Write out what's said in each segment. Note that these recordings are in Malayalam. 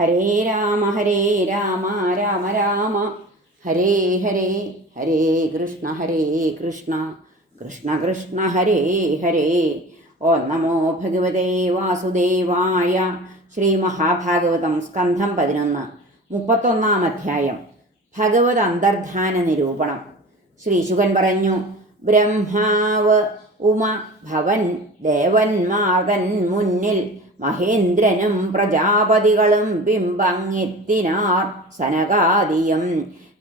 ഹരേ രാമ രാമ രാമ ഹരേ ഹരേ, ഹരേ കൃഷ്ണ കൃഷ്ണ കൃഷ്ണ ഹരേ ഹരേ. ഓം നമോ ഭഗവതേ വാസുദേവായ. ശ്രീ മഹാഭാഗവതം സ്കന്ധം 11 31 അധ്യായം. ഭഗവത് അന്തർധാന നിരൂപണം. ശ്രീശുകൻ പറഞ്ഞു: ബ്രഹ്മാവ് ഉമ ഭവൻ ദേവന്മാർഗൻ മുന്നിൽ മഹേന്ദ്രനും പ്രജാപതികളും ബിംബങ്ങിത്തിനാർ സനകാദിയും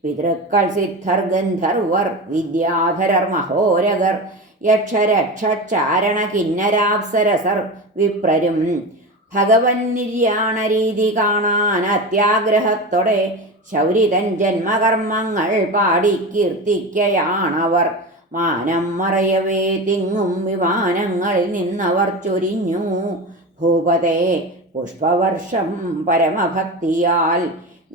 പിതൃക്കൾ സിദ്ധർ ഗന്ധർവർ വിദ്യാധരർ മഹോരഗർ യക്ഷരക്ഷാരണ കിന്നരാപ്സരസർ വിപ്രരും ഭഗവൻ നിര്യാണ രീതി കാണാൻ അത്യാഗ്രഹത്തോടെ ശൗരിതൻ ജന്മകർമ്മങ്ങൾ പാടി കീർത്തിക്കയാണവർ. മാനം മറയവേ തിങ്ങും വിമാനങ്ങളിൽ നിന്നവർ ചൊരിഞ്ഞു ഭൂപതേ പുഷ്പവർഷം പരമഭക്തിയാൽ.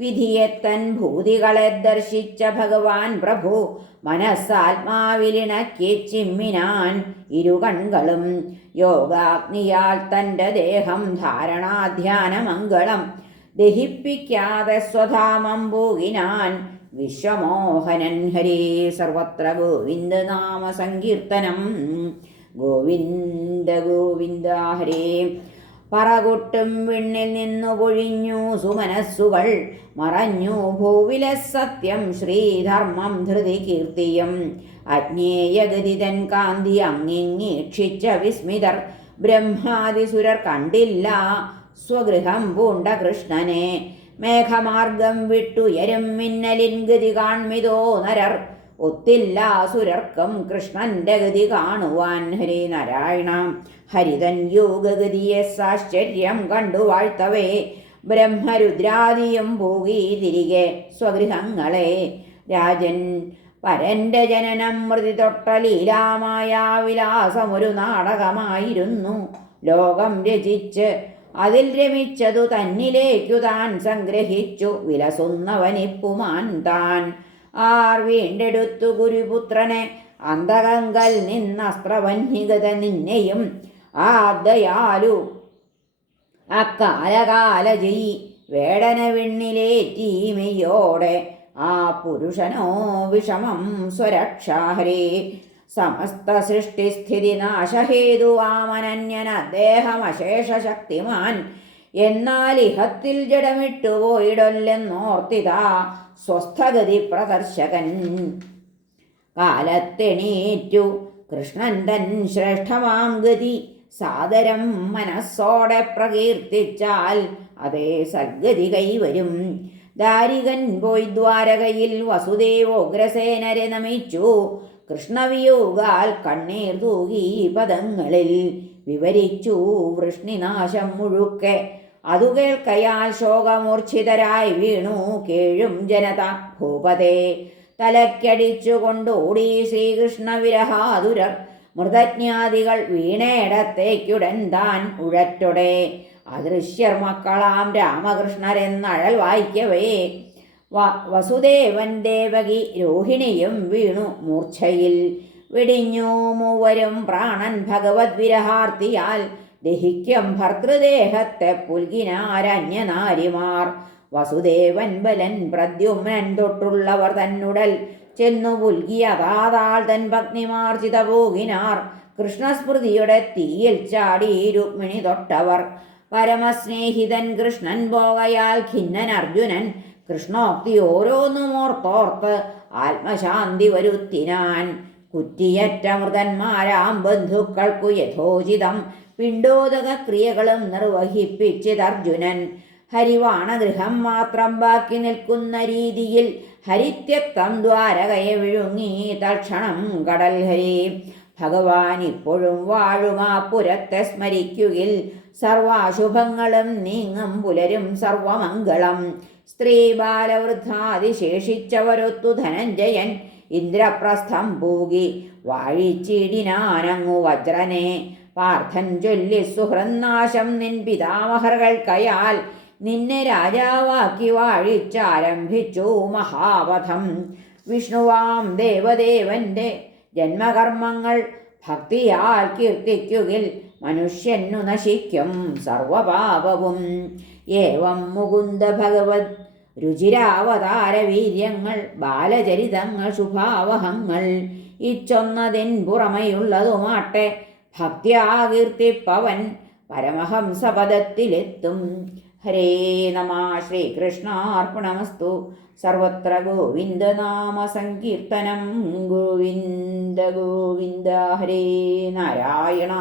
വിധിയെത്തൻ ഭൂതികളെ ദർശിച്ച ഭഗവാൻ പ്രഭു മനസ്സാത്മാവിലിണക്കി ചിമ്മിനാൻ ഇരുകൺകളും. യോഗാഗ്നിയാൽ തൻ്റെ ദേഹം ധാരണാധ്യാനമംഗളം ദഹിപ്പിക്കാതെ സ്വധാമം പൂകിനാൻ വിശ്വമോഹനൻ. ഹരേ സർവത്ര ഗോവിന്ദ നാമ സങ്കീർത്തനം. ഗോവിന്ദ ഗോവിന്ദ ഹരേ. പറകൊട്ടും വിണ്ണിൽ നിന്നു പൊഴിഞ്ഞു സുമനസ്സുകൾ മറഞ്ഞു ഭൂവിലെ സത്യം ശ്രീധർമ്മം ധൃതി കീർത്തിയും. അജ്ഞേയഗതിതൻ കാന്തി അങ്ങിങ്ങീക്ഷിച്ച വിസ്മിതർ ബ്രഹ്മാദിസുരർ കണ്ടില്ല സ്വഗൃഹം പൂണ്ട കൃഷ്ണനെ. മേഘമാർഗം വിട്ടുയരും മിന്നലിൻ ഗതി കാൺമിതോ നരർ ഒത്തില്ല സുരർക്കും കൃഷ്ണന്റെ ഗതി കാണുവാൻ. ഹരേ നാരായണ. ഹരിതൻ യോഗഗതിയെ സാശ്ചര്യം കണ്ടു വാഴ്ത്തവേ ബ്രഹ്മരുദ്രാദിയും പോകി തിരികെ സ്വഗൃഹങ്ങളെ. രാജൻ പരന്റെ ജനനം മൃതി തൊട്ട ലീലാമായ വിലാസമൊരു നാടകമായിരുന്നു. ലോകം രചിച്ച് അതിൽ രമിച്ചതു തന്നിലേക്കു താൻ സംഗ്രഹിച്ചു വിലസുന്നവനിപ്പുമാൻ താൻ. ആർ വീണ്ടെടുത്തു ഗുരുപുത്രനെ അന്തകങ്കൽ നിന്നസ്ത്രവന്യഗത നിന്നെയും ആ ദയാലു അക്കാലകാലജയി വേടന വിണ്ണിലേറ്റീമയോടെ ആ പുരുഷനോ വിഷമം സ്വരക്ഷാഹരേ. സമസ്ത സൃഷ്ടിസ്ഥിതി നാശഹേതുവാമനന്യൻ അദ്ദേഹമശേഷ ശക്തിമാൻ. എന്നാൽ ഇഹത്തിൽ ജഡമിട്ടുപോയിടൊല്ലെന്നോർത്തിതാ സ്വസ്ഥഗതി പ്രദർശകൻ. കാലത്തെണീറ്റു കൃഷ്ണൻ തൻ ശ്രേഷ്ഠമാം ഗതി സാദരം മനസ്സോടെ പ്രകീർത്തിച്ചാൽ അതേ സദ്ഗതി കൈവരും. ദാരികൻ പോയി ദ്വാരകയിൽ വസുദേവോഗ്രസേനരെ നമിച്ചു. കൃഷ്ണവിയോഗാൽ കണ്ണീർ തൂകി പദങ്ങളിൽ വിവരിച്ചു വൃഷ്ണിനാശം മുഴുക്കെ. അതു കേൾക്കയാൽ ശോകമൂർച്ഛിതരായി വീണു കേഴും ജനത. ഭൂപതേ തലക്കടിച്ചുകൊണ്ടോടി ശ്രീകൃഷ്ണ വിരഹാതുരർ. മൃതജ്ഞാതികൾ വീണേടത്തേക്കുടൻ താൻ ഉഴറ്റൊടെ. അദൃശ്യർ മക്കളാം രാമകൃഷ്ണരെന്നഴൽ വായിക്കവേ വസുദേവൻ ദേവകി രോഹിണിയും വീണു മൂർച്ഛയിൽ. വെടിഞ്ഞു മൂവരും പ്രാണൻ ഭഗവത് വിരഹാർത്തിയാൽ. ദഹിക്കും ഭർത്തൃദേഹത്തെ പുൽകിനാരന്യനാരിമാർ. വസുദേവൻ ബലൻ പ്രദ്യുമ്നൻ തൊട്ടുള്ളവർ തന്നുടൽ ചെന്നു പുൽകിയതാതാൾ തൻ ഭഗ്നിമാർ ചിതപോകിനാർ. കൃഷ്ണസ്മൃതിയുടെ തീയിൽ ചാടി രുക്മിണി തൊട്ടവർ. പരമസ്നേഹിതൻ കൃഷ്ണൻ പോകയാൽ ഖിന്നൻ അർജുനൻ. കൃഷ്ണോക്തി ഓരോന്നുമോർത്തോർത്ത് ആത്മശാന്തി വരുത്തിനാൻ. കുറ്റിയറ്റ മൃതന്മാരാം ബന്ധുക്കൾക്കു യഥോചിതം പിണ്ടോദക ക്രിയകളും നിർവഹിപ്പിച്ചിതർജുനൻ. ഹരിവാണഗൃഹം മാത്രം ബാക്കി നിൽക്കുന്ന രീതിയിൽ ഹരിത്യക്തം ദ്വാരകയെ വിഴുങ്ങി തൽക്ഷണം കടൽ. ഹരി ഭഗവാൻ ഇപ്പോഴും വാഴുമാ പുരത്തെ സ്മരിക്കുകിൽ സർവാശുഭങ്ങളും നീങ്ങും പുലരും സർവമംഗളം. സ്ത്രീ ബാലവൃദ്ധാതിശേഷിച്ചവരൊത്തു ധനഞ്ജയൻ ഇന്ദ്രപ്രസ്ഥം പൂകി വാഴിച്ചിടിനാനങ്ങു വജ്രനെ. പാർത്ഥൻ ചൊല്ലി സുഹൃന്നാശം നിൻ പിതാമഹർകൾക്കയാൽ നിന്നെ രാജാവാക്കി വാഴിച്ചാരംഭിച്ചു മഹാവധം. വിഷ്ണുവാം ദേവദേവന്റെ ജന്മകർമ്മങ്ങൾ ഭക്തിയാൽ കീർത്തിക്കുകിൽ മനുഷ്യനു നശിക്കും സർവപാപവും. ഏവം മുകുന്ദ ഭഗവത് രുചിരാവതാര വീര്യങ്ങൾ ബാലചരിതങ്ങൾ ശുഭാവഹങ്ങൾ ഇച്ചൊന്നതിൻ പുറമെയുള്ളതുമാട്ടെ ഭക്ത്യാ കീർത്തിപ്പവൻ പരമഹംസപദത്തിലെത്തും. ഹരേ നമ. ശ്രീകൃഷ്ണാർപ്പണമസ്തു. സർവത്ര ഗോവിന്ദനാമ സങ്കീർത്തനം. ഗോവിന്ദ ഗോവിന്ദ. ഹരേ നാരായണ.